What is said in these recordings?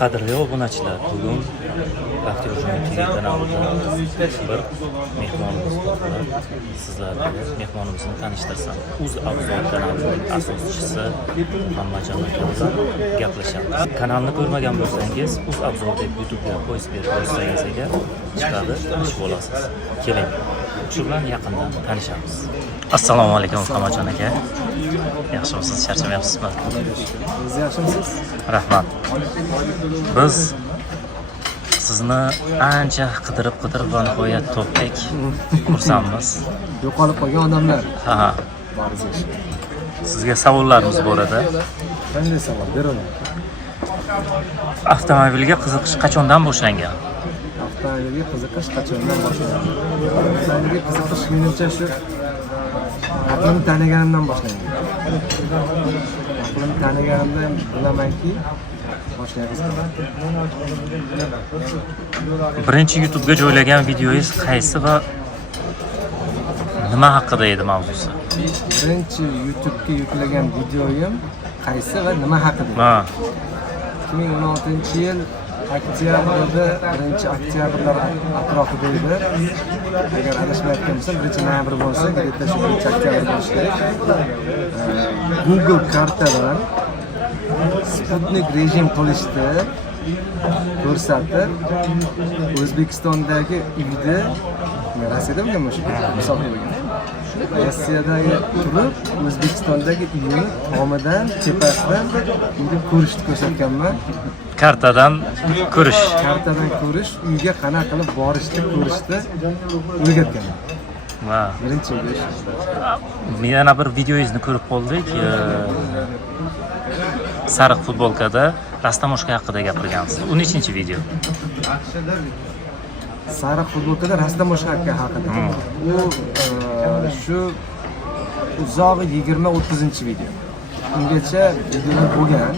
Qadrli obunachilar, bugun Aktyorlar kanalida bir mehmonimiz bor. Sizlarga mehmonimizni tanishtirsam, UzAvzor kanalining asoschisi Muhammadjon aka bilan gaplashamiz. Kanalni ko'rmagan bo'lsangiz, UzAvzor deb YouTube'ga qo'yib bersangiz chiqadi, tanishib olasiz. Keling, shu bilan yaqindan tanishamiz. Assalomu alaykum Muhammadjon aka. Yaxshimisiz, charchamayapsizmi? Siz yaxshimisiz? Rahmat. Biz sizni ancha qidirib va nihoyat topdik. Xursandmiz. Yo'qolib qolgan odamlar. Ha. Sizga savollarimiz bor edi. Qanday savol beraman? Avtomobilga qiziqish qachondan boshlangan? Avtomobilga qiziqish qachondan boshlangan? Avtomobilga qiziqish menimcha shu aqlimni taniganimdan boshlangan. Aqlimni taniganimda bilamanki Birinchi YouTube'ga joylagan videoyingiz qaysi va nima haqida edi mavzusi? Birinchi YouTube'ga yuklagan videoyim qaysi va nima haqida? Ha. 2016-yil oktyabrda, 1-oktyabrlar atrofida edi. Agar adashmayotgan bo'lsam, 1-noyabr bo'lsa, где-то shu 1-oktyabr bo'lishi kerak. Google kartadan Sputnik rejim qilishdi ko'rsatib, O'zbekistondagi uyda, Rossiyada bo'lganmi shu misol bo'lgan. Rossiyadagi turib, O'zbekistondagi uyni tomidan, tepasidan uyda ko'rishni ko'rsatganman. Kartadan ko'rish. Kartadan ko'rish, uyga qanaqa qilib borishni ko'rishni o'rgatganman. Va birinchi video. Yana bir videoyingizni ko'rib qoldik. Sariq futbolkada Rastamoshka haqida gapirgansiz. 13-video. Sariq futbolkada Rastamoshka haqida. U shu uzog'i 20-30 video. Ungacha videolar bo'lgan.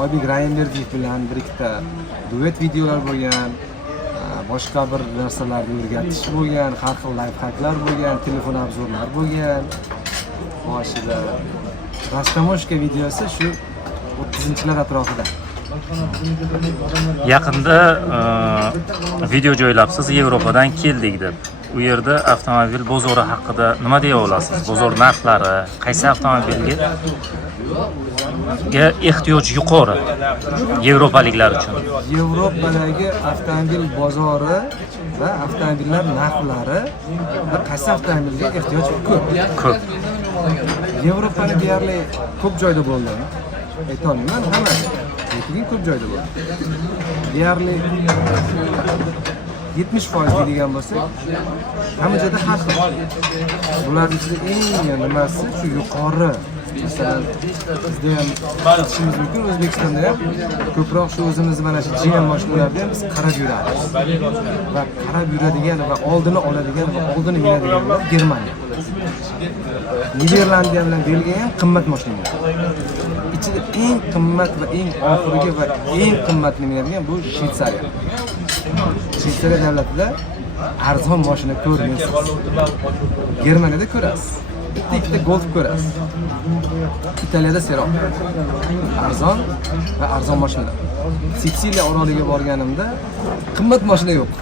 Oybek Rayimberdiyev bilan bir ikkita duet videolar bo'lgan. Boshqa bir narsalarni o'rgatish bo'lgan, har xil layfhaklar bo'lgan, telefon obzorlar bo'lgan. Boshida Rastamoshka videosi shu 30-lar atrofida. Yaqinda video joylabsiz, Yevropadan keldik deb. U yerda avtomobil bozori haqida nima deya olasiz? Bozor narxlari, qaysi avtomobilga ehtiyoj yuqori yevropaliklar uchun? Yevropadagi avtomobil bozori va avtomobillar narxlari va qaysi avtomobilga ehtiyoj ko'p. Yevropani deyarli ko'p joyda bo'ldim. Aytolmayman hammasi. Lekin ko'p joyda bo'ldim. Deyarli 70% deydigan bo'lsak, hamma joyda har xil. Bularning ichida eng nimasi shu yuqori. Masalan, bizda ham aytishimiz mumkin, O'zbekistonda ham ko'proq shu o'zimiz mana shu GM mashinalarida ham biz qarab yuramiz. Va qarab yuradigan va oldini oladigan va oldini minadiganlar Germaniya. Niderlandiya bilan Belgiya ham qimmat mashinalar. Ichida eng qimmat va eng oxirgi va eng qimmatni minadigan bu Shveysariya. Shveysariya davlatida arzon mashina ko'rmaysiz. Germaniyada ko'rasiz. Bitta Golf ko'rasiz. Italiyada Serob. Arzon va arzon mashinalar. Sitsiliya oroliga borganimda qimmat mashina yo'q.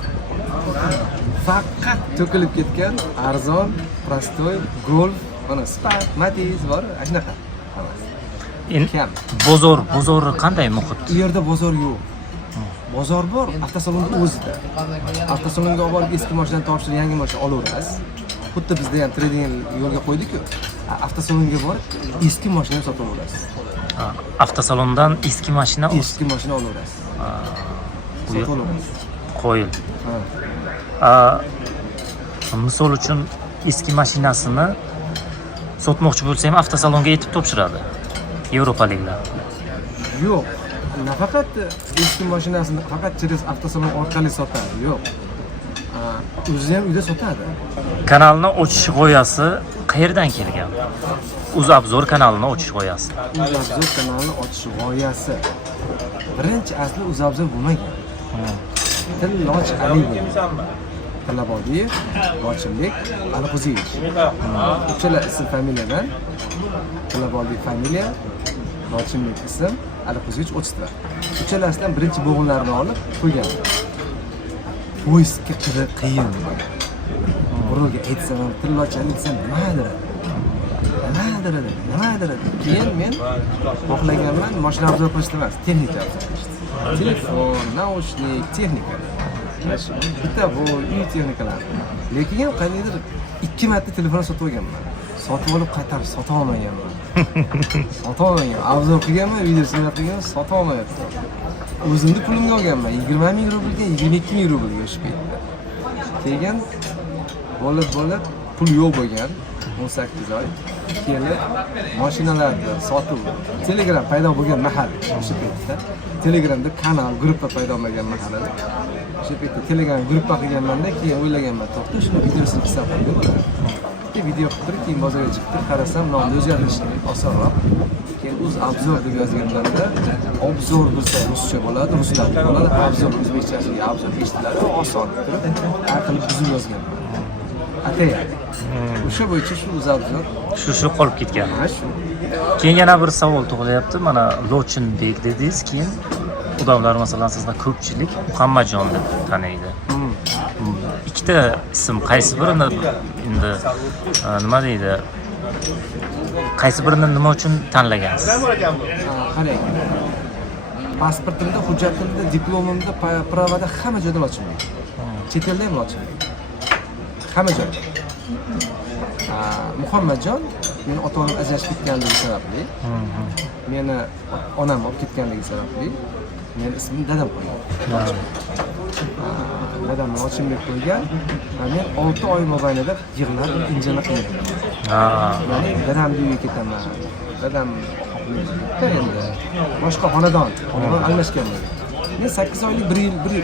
Faqat to'kilib ketgan arzon, prostoy, Golf, mana Spark, Matiz bor, shunaqa. Bozori qanday muhit? U yerda bozor yo'q. Bozor bor, avtosalonning o'zida. Avtosalonga olib borib eski mashinani topshirib, yangi mashina olaverasiz. Xuddi bizda ham trading yo'lga qo'ydik-ku. Avtosalonga borib eski mashinani sotib olasiz. Avtosalondan eski mashina olaverasiz. Sotib olasiz. Qo'yil. Misol uchun eski mashinasini sotmoqchi bo'lsa ham avtosalonga yetib topshiradi yevropaliklar. Yo'q. Nafaqat eski mashinasini faqat через avtosalon orqali sotadi. Yo'q. O'zi ham uyda sotadi. Kanalni ochish g'oyasi qayerdan kelgan? UzAvzor kanalini ochish g'oyasi. UzAvzor kanalini ochish g'oyasi. Birinchi asli UzAvzor bo'lmagan. Tilloch Ali Talabodiyev, Bochimbek Alquziyevich. Uchala ism familiyadan Talabodiyev familiya, Lochinbek ism, Aliquzich O'chitva. Uchalasidan birinchi bo'g'inlarini olib qo'ygan. Poyezdga kirib qiyin. Birovga aytsam, tillochalik desam, nima dedi. Keyin men xohlaganman, mashina obzor qilishni emas, texnika obzor qilishni. Telefon, naushnik, texnika. Bitta bu uy texnikalari. Lekin ham qandaydir 2 marta telefon sotib olganman. Sotib olib qaytarib sota olmaganman. Obzor qilganman, video surat qilganman, sota olmayapman. O'zimni pulimga olganman. 20 ming rublga, 22 ming rublga o'sib ketdi. Keyin bo'lib pul yo'q bo'lgan 18 oy. Keyin mashinalarni sotib Telegram paydo bo'lgan mahal o'sha paytda Telegramda kanal, gruppa paydo bo'lgan mahal. O'sha paytda Telegram gruppa qilganmanda, keyin o'ylaganman, to'xta, shuni videosini qilsam bo'ladi. Video qilib keyin bozorga chiqib qarasam, nomni o'zgartirishni osonroq. Keyin o'z obzor deb yozganlarda obzor bo'lsa ruscha bo'ladi, ruslar bo'ladi, obzor o'zbekchasiga obzor eshitiladi, oson turib, aql buzib yozganman. Atayadi. O'sha bo'yicha shu o'z obzor. Shu qolib ketgan. Ha, shu. Keyin yana bir savol tug'ilyapti. Mana Lochinbek dedingiz, keyin odamlar masalan sizni ko'pchilik Muhammadjon deb taniydi. Ikkita ism qaysi birini endi nima deydi? Qaysi birini nima uchun tanlagansiz? Qarang. Pasportimda, hujjatimda, diplomimda, pravoda hamma joyda Lochinbek. Chet elda ham Lochinbek. Hamma joyda. Muhammadjon meni ota-onam ajrashib ketganligi sababli, meni onam olib ketganligi sababli meni ismimni dadam qo'ygan. Dadam Lochinbek qo'ygan va men 6 oy mobaynida yig'lab injina qildim. Ya'ni dadamni uyiga ketaman. Dadam endi boshqa xonadon almashgan bo'lgan. Men 8 oylik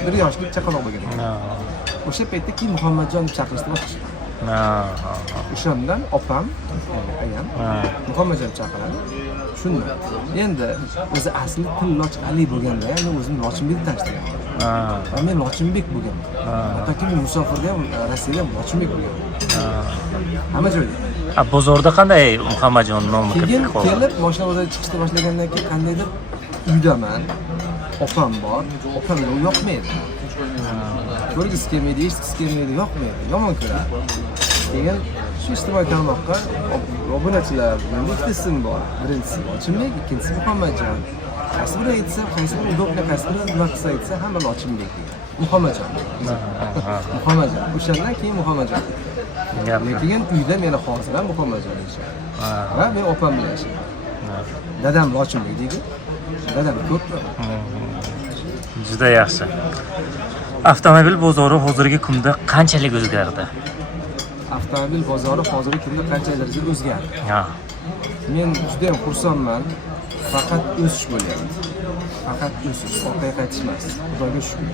1 yoshlik chaqaloq bo'lgan. O'sha paytda keyin Muhammadjon deb chaqirishni boshlashdi. O'shandan opam, ayam Muhammadjon chaqiradi. Shunda endi o'zi asli Tilloch Ali bo'lganda, men o'zimni Lochinbek deb tashlagan. Va men Lochinbek bo'lganman. Hattoki men musofirda ham Rossiyada Lochinbek bo'lganman. Hamma joyda. Bozorda qanday Muhammadjon nomi keyin kelib mashina bozorga chiqishni boshlagandan keyin qandaydir uydaman. Opam bor. Opamga yoqmaydi. Ko'rgisi kelmaydi, eshitgisi kelmaydi, yoqmaydi, yomon ko'radi. Keyin shu ijtimoiy tarmoqqa obunachilar, menda ikkita ism bor. Birinchisi Lochinbek, ikkinchisi Muhammadjon. Qaysi biri aytsa, qaysi biri udobli, qaysi biri nima qilsa aytsa, hamma Lochinbek deydi. Muhammadjon. Muhammadjon. O'shandan keyin Muhammadjon. Lekin uyda meni hozir ham Muhammadjon deyishadi. Va men opam bilan yashayman. Dadam Lochinbek deydi. Dadam ko'p. Juda yaxshi. Avtomobil bozori hozirgi kunda qanchalik o'zgardi? Avtomobil bozori hozirgi kunda qancha darajada o'zgardi? Men juda ham xursandman. Faqat o'sish bo'lyapti. Faqat o'sish, orqaga qaytish emas. Xudoga shukr.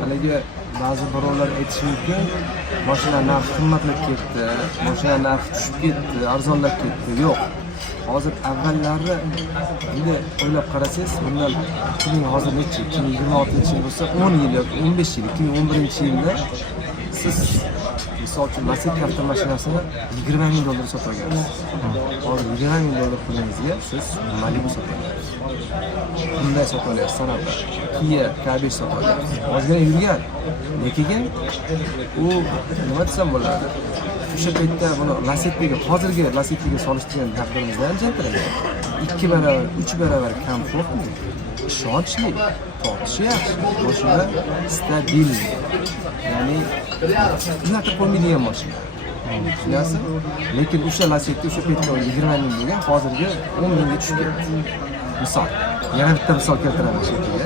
Haligi ba'zi birovlar aytishi mumkin, mashina narxi qimmatlab ketdi, mashina narxi tushib ketdi, arzonlab ketdi. Yo'q. Hozir avvallari endi o'ylab qarasangiz, bundan hozir necha 2026-yil bo'lsa, 10 yil yoki 15 yil, 2011-yilda siz misol uchun Lacetti avtomashinasini $20,000 sotib olgansiz. Hozir $20,000 pulingizga siz Malibu sotib olasiz. Bunday sotib olasiz sanabda. Kia K5 sotib olasiz. Ozgina yurgan. Lekin u nima desam bo'ladi? O'sha paytda buni Lacettiga, hozirgi Lacettiga solishtirgan taqdirimizda ham jantiradi. 2 barobar, 3 barobar komfortli, ishonchli, tortishi yaxshi, mashina stabil. Ya'ni unaqa qo'ymaydigan mashina. Tushunasizmi? Lekin o'sha Lacetti o'sha paytda 20 ming bo'lgan, hozirgi 10 mingga tushib ketdi. Misol, yana bitta misol keltiraman shekilli.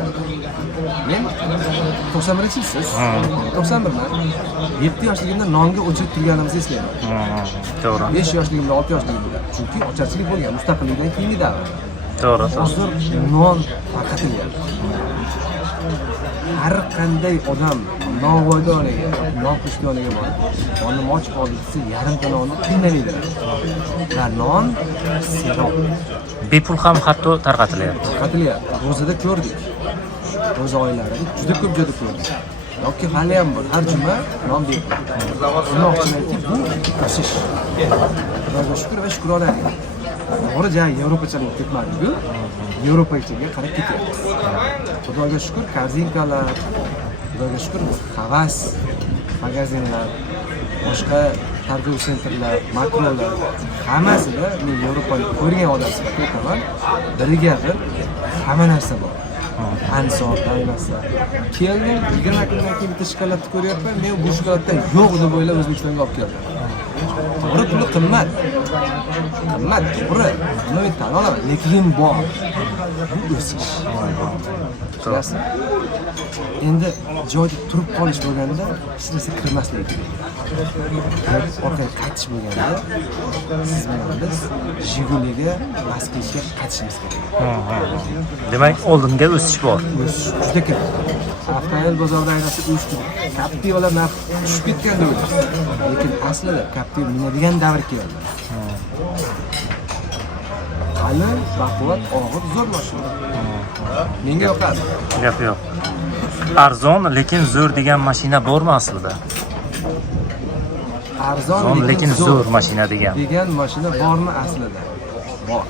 Men 91-yilsiz. 91man. 7 yoshligimda nonga o'chirib turganimizni eslayman. To'g'ri. 5 yoshligimda, 6 yoshligimda. Chunki ocharchilik bo'lgan, mustaqillikdan keyingi davr. To'g'ri. Hozir non tarqatilyapti. Har qanday odam Navoiyga, Noqishloqqa borib, nonni och qoldi desa, yarimta nonni qiynaladi. Va non sirob. Bepul ham hatto tarqatilyapti. Ro'zada ko'rdik. Ro'za oylarida juda ko'p joyda ko'rdik. Yoki hali ham bor, har juma non bepul. Demoqchimanki, bu o'sish. Xudoga shukr va shukrona. To'g'ri, Yevropachalikka ketmadi-ku. Yevropa ichiga qarab ketyapmiz. Xudoga shukur, korzinkalar, Xudoga shukur, havas magazinlar, boshqa targ'ib sentrlar, makrolar hammasida men Yevropani ko'rgan odam sifatida aytaman, biriga bir hamma narsa bor. Ansor, daymasa. Keldim, 20 kundan keyin bitta shokoladni ko'ryapman, men bu shokoladdan yo'q deb o'ylab O'zbekistonga olib keldim. To'g'ri, puli qimmat. Qimmat, to'g'ri. Buni tan olaman, lekin bor. Bu o'sish. To'g'ri. Endi joyda turib qolish bo'lganda hech narsa kirmasligi kerak. Orqaga qaytish bo'lganda siz bilan biz Jiguliga bas qilishga qaytishimiz kerak. Demak, oldinga o'sish bor. O'sish juda ko'p. Avtomobil bozorida ayniqsa o'sdi. Captiva'lar narxi tushib ketgan deymiz. Lekin aslida Captiva minadigan davr keldi. Qalin, baquvvat, og'ir, zo'r mashina. Menga yoqadi. Gap yo'q. Arzon lekin zo'r degan mashina bormi aslida? Arzon lekin zo'r mashina degan mashina bormi aslida? Bor.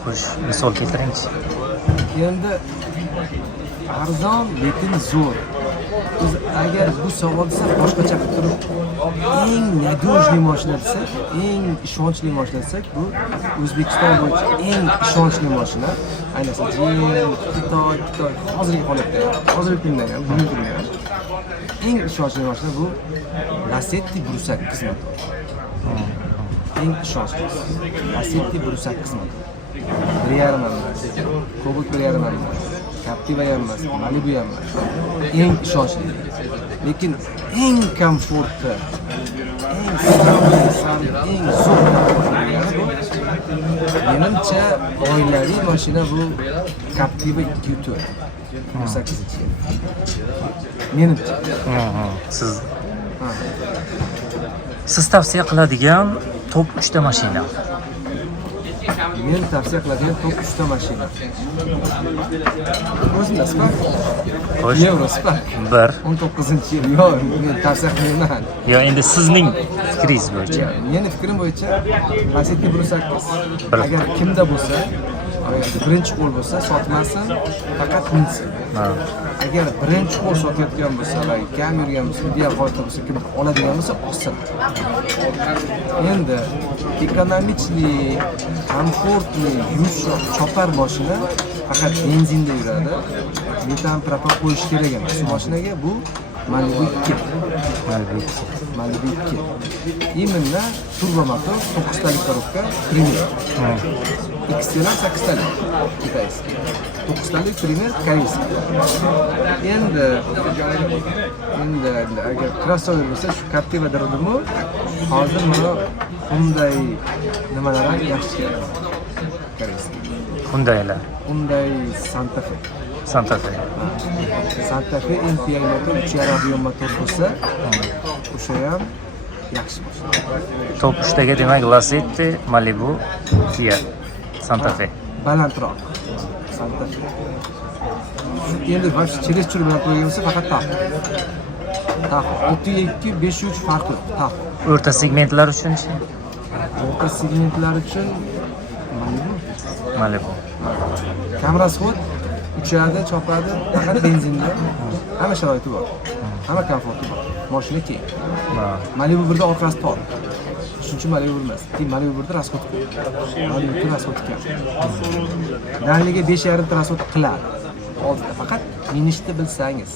Xo'sh, misol keltiringchi. Endi arzon lekin zo'r. Biz agar bu savolni boshqacha qilib turib, eng nadojniy mashina desak, eng ishonchli mashina desak, bu O'zbekiston bo'yicha eng ishonchli mashina. Ayniqsa Xitoy hozirgi holatda, hozirgi kunda ham, bugungi kunda ham eng ishonchli mashina bu Lacetti Brusak xizmati. Eng ishonchli Lacetti Brusak xizmati. 1.5 emas, Cobalt 1.5 emas, Captiva ham emas, Malibu ham emas. Eng ishonchli. Lekin eng komfortli, eng zo'r menimcha oilaviy mashina bu Captiva 2.4. 18-chi. Menimcha. Siz tavsiya qiladigan top 3 ta mashina. Men tavsiya qiladigan top 3 ta mashina. O'zimda Spark. Xo'sh. Euro Spark. 19-yil. Yo'q, men tavsiya qilmayman. Yo, endi sizning fikringiz bo'yicha. Meni fikrim bo'yicha Lacetti Brusak. Agar kimda bo'lsa, birinchi qo'l bo'lsa, sotmasin, faqat minsin. Agar birinchi qo'l sotayotgan bo'lsa va kam yurgan bo'lsa, diğer holatda bo'lsa, kim oladigan bo'lsa, olsin. Endi ekonomichli, komfortli, yumshoq, chopar mashina faqat benzinda yuradi. Metan propan qo'yish kerak emas. Shu mashinaga bu Malibu 2. Malibu 2. Именно turbo motor, 9 talik коробка, Premier. XT ham 8 talik kitayskiy. 9 talik Premier koreyskiy. Endi agar crossover bo'lsa, shu Captiva darodimi? Hozir mana Hyundai nimalar ham yaxshi keladi. Koreyskiy. Hyundailar. Hyundai Santa Fe. Santa Fe MPI motor, 3.5 avion motor bo'lsa, o'sha ham yaxshi mashina. Top 3 taga demak Lacetti, Malibu, Kia, Santa Fe. Balandroq. Santa Fe. Endi bosh через-чур bilan qo'ygan bo'lsa faqat TAF. 602, 503 farqli TAF. O'rta segmentlar uchun-chi? O'rta segmentlar uchun Malibu. Kam расход, uchadi, chopadi, faqat benzinda. Hamma sharoiti bor. Hamma komforti bor. Mashina keng. Malibu 1da orqasi tor. Shuncha Malibu emas. Malibu 1da расход ko'p. Malibu 2 расход kam. Danliga 5.5 расход qiladi. Oldida faqat minishni bilsangiz.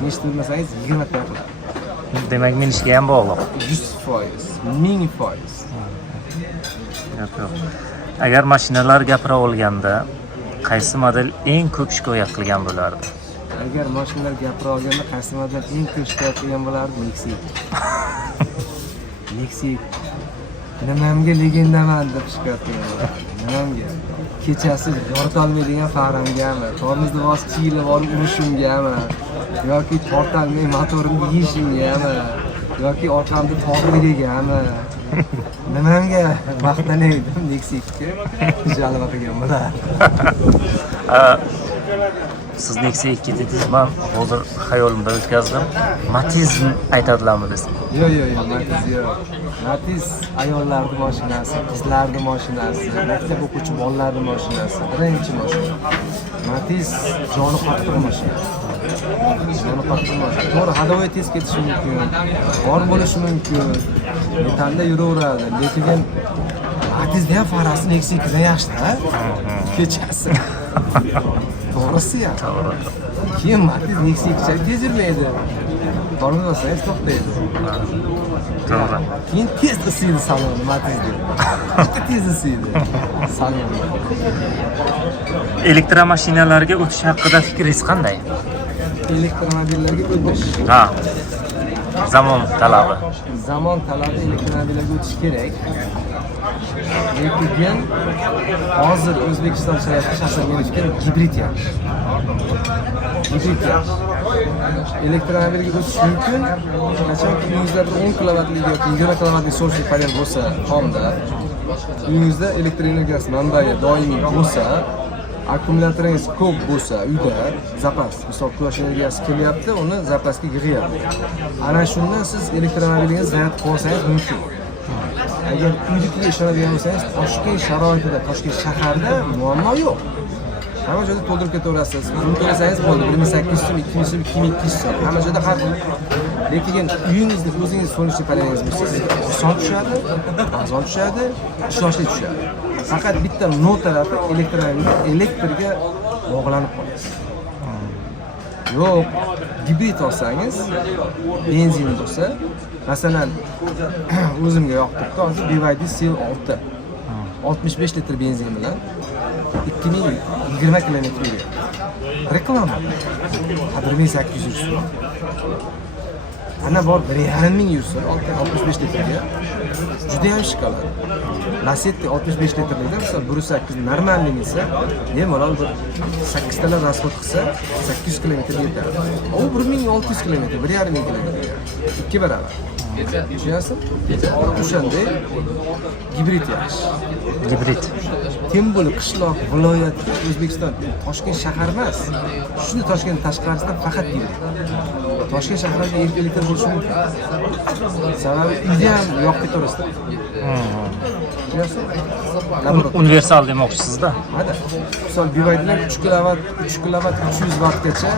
Minishni bilmasangiz 20 ta qiladi. Demak, minishga ham bog'liq. 100%, 1000%. Yo'q. Agar mashinalar gapira olganda qaysi model eng ko'p shikoyat qilgan bo'lardi? Agar mashinalar gapira olganda qaysi model eng ko'p shikoyat qilgan bo'lardi? Nexia. Nimamga legendaman deb shikoyat qilgan bo'lardi. Nimamga? Kechasi yorita olmaydigan farangami, tormozni bosib chiyilib olib urishimgami, yoki tortolmay motorimni yeyishimgami, yoki orqamda tog'ligigami? Nimamga maqtanaydim Nexia'ga jalva qilgan bo'lar. siz Nexia 2 dedingiz, men hozir xayolimdan o'tkazdim. Matiz'ni aytadilarmi desam. Yo'q, Matiz yo'q. Matiz ayollarning mashinasi, qizlarning mashinasi, maktab o'quvchi bolalarning mashinasi, birinchi mashina. Matiz joni qattiq mashina. To'g'ri, hadovoy tez ketishi mumkin, bor bo'lishi mumkin, metanda yuraveradi, lekin Matizda ham farasi Nexia 2dan yaxshi-da. Kechasi. To'g'risi ham. Keyin Matiz Nexia 2 tez yurmaydi. Tormoz olsangiz to'xtaydi. To'g'ri. Keyin tez isiydi salonni Matizda. Juda tez isiydi salonni. Elektromashinalarga o'tish haqida fikringiz qanday? Elektromobillarga o'tish. Ha. Zamon talabi. Zamon talabi elektromobillarga o'tish kerak. Lekin hozir O'zbekiston sharoitida shaxsan men fikrim gibrid yaxshi. Gibrid yaxshi. Elektromobilga o'tish mumkin. Qachonki uyingizda 10 kilovatlik yoki 20 kilovatlik solishli panel bo'lsa, xomda, uyingizda elektr energiyasi manbai doimiy bo'lsa, akkumulyatoringiz ko'p bo'lsa, uyda zapas, misol quyosh energiyasi kelyapti, uni zapasga yig'yapti. Ana shundan siz elektromobilingizni zaryad qilsangiz mumkin. Agar uynikiga ishonadigan bo'lsangiz, Toshkent sharoitida, Toshkent shaharda muammo yo'q. Hamma joyda to'ldirib ketaverasiz. Pul to'lasangiz bo'ldi, 1800 so'm, 200 so'm, 2200 so'm. Hamma joyda har xil. Lekin uyingizni o'zingiz solishli panelingiz bo'lsa, sizga son tushadi, arzon tushadi, ishonchli tushadi. Faqat bitta no tarafi elektrga bog'lanib qolasiz. Yo'q, gibrid olsangiz, benzin bo'lsa, masalan, o'zimga yoqtiribdi, hozir BYD Seal 6. 65 litr benzin bilan 2020 km yuradi. Reklama. 1800 so'm. Ana bor 1,5 ming yursin, 65 litrga. Juda ham shikolat. Lasetti 65 litrlikda misol 1.8 normalniy minsa, bemalol bir 8 talar rasxod qilsa 800 km yetadi. U 1600 km, 1,5 ming km. 2 barobar. Tushunyapsizmi? O'shanday gibrid yaxshi. Gibrid. Kim bo'lib qishloq, viloyat, O'zbekiston, Toshkent shahar emas. Shuni Toshkent tashqarisida faqat gibrid. Toshkent shahrida elektr bo'lishi mumkin. Sababi uyda ham yoqib ketaverasiz. Universal demoqchisizda. Hadi. Misol BYDlar 3 kilovat, 300 vattgacha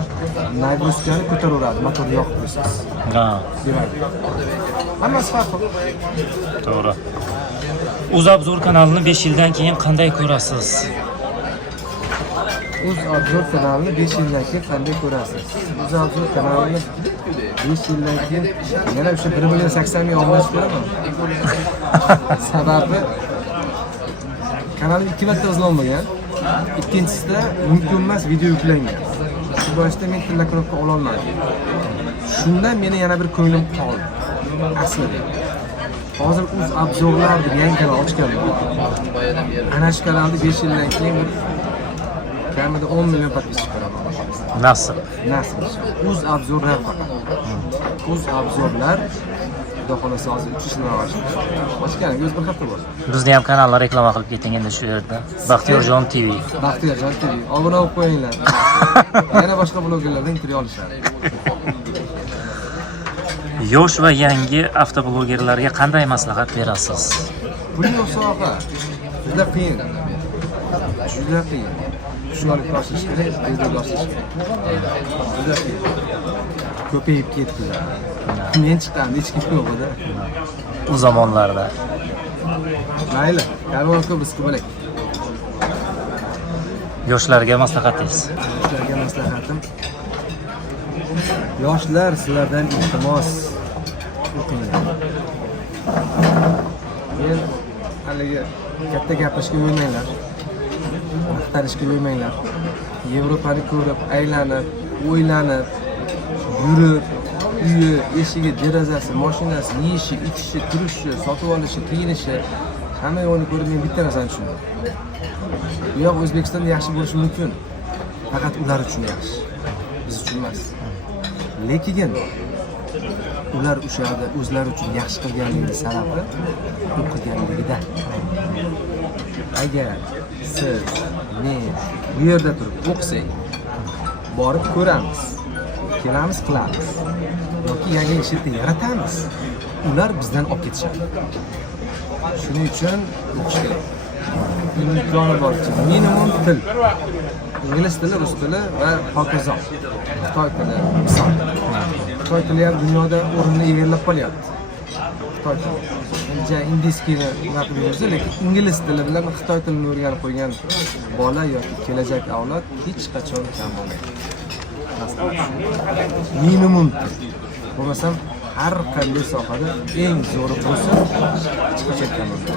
nagruskani ko'taraveradi, motorni yoqib qo'ysangiz. Ha. Hammasi farqli. To'g'ri. UzAbzor kanalini 5 yildan keyin qanday ko'rasiz? UzAbzor kanalini 5 yildan keyin qanday ko'rasiz? UzAbzor kanalini 5 yildan keyin yana o'sha 1,80,000 obunachi ko'raman. Sababi kanalni 2 marta izlanmagan. Ikkinchisida mumkin emas video yuklangan. Shu boisda men tillakroqqa ola olmadim. Shundan meni yana bir ko'nglim qoldi. Aslida hozir UzAbzorlar deb yangi kanal ochganman. Ana shu kanalni 5 yildan keyin kamida 10 million podpischik ko'raman. Nasib. UzAbzorlar faqat. UzAbzorlar Xudo xolasa hozir 3 yildan ochdi. Ochganiga o'zi bir hafta bo'ldi. Bizni ham kanallar reklama qilib keting endi shu yerda. Baxtiyorjon TV. Baxtiyorjon TV. Obuna bo'lib qo'yinglar. Yana boshqa blogerlardan kira olishadi. Yosh va yangi avtoblogerlarga qanday maslahat berasiz? Buning soha juda qiyin. Juda qiyin. Tushunib boshlash kerak, tezda boshlash kerak. Juda qiyin. Ko'payib ketdilar. Men chiqqan hech kim yo'q edi. U zamonlarda. Mayli, karvon ko'p biz bo'lak. Yoshlarga maslahatingiz? Yoshlarga maslahatim. Yoshlar, sizlardan iltimos o'qinglar. Men haligi katta gapirishga yo'ymanglar. Maqtanishga yo'ymanglar. Yevropani ko'rib, aylanib, o'ylanib, yurib, uyi, eshigi, derazasi, mashinasi, yeyishi, ichishi, turishi, sotib olishi, kiyinishi hamma yo'lni ko'rib men bitta narsani tushundim. Bu yoq O'zbekistonda yaxshi bo'lishi mumkin. Faqat ular uchun yaxshi. Biz uchun emas. Lekin ular o'sha yerda o'zlari uchun yaxshi qilganligi sababi o'qiganligida. Agar siz, men bu yerda turib o'qisak, borib ko'ramiz, kelamiz qilamiz yoki yangi ishni yaratamiz, ular bizdan olib ketishadi. Shuning uchun o'qish kerak. Imkoni boricha minimum til, ingliz tili, rus tili va hokazo. Xitoy tili misol. Xitoy tili ham dunyoda o'rnini egallab qolyapti. Xitoy tili. Endi indiyskiyni naqd bersa, lekin ingliz tili bilan Xitoy tilini o'rganib qo'ygan bola yoki kelajak avlod hech qachon kam bo'lmaydi. Minimum til. Bo'lmasam har qanday sohada eng zo'ri bo'lsin, hech qachon kam bo'lmaydi.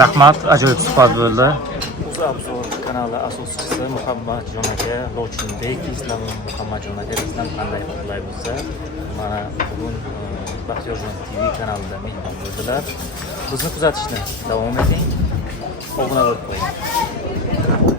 Rahmat, ajoyib suhbat bo'ldi. Obzor kanali asoschisi Muhammadjon aka, Lochinbek Islom Muhammadjon aka bizdan qanday qulay bo'lsa, mana bugun Baxtiyorjon TV kanalida mehmon bo'ldilar. Bizni kuzatishni davom eting. Obuna bo'lib qo'ying.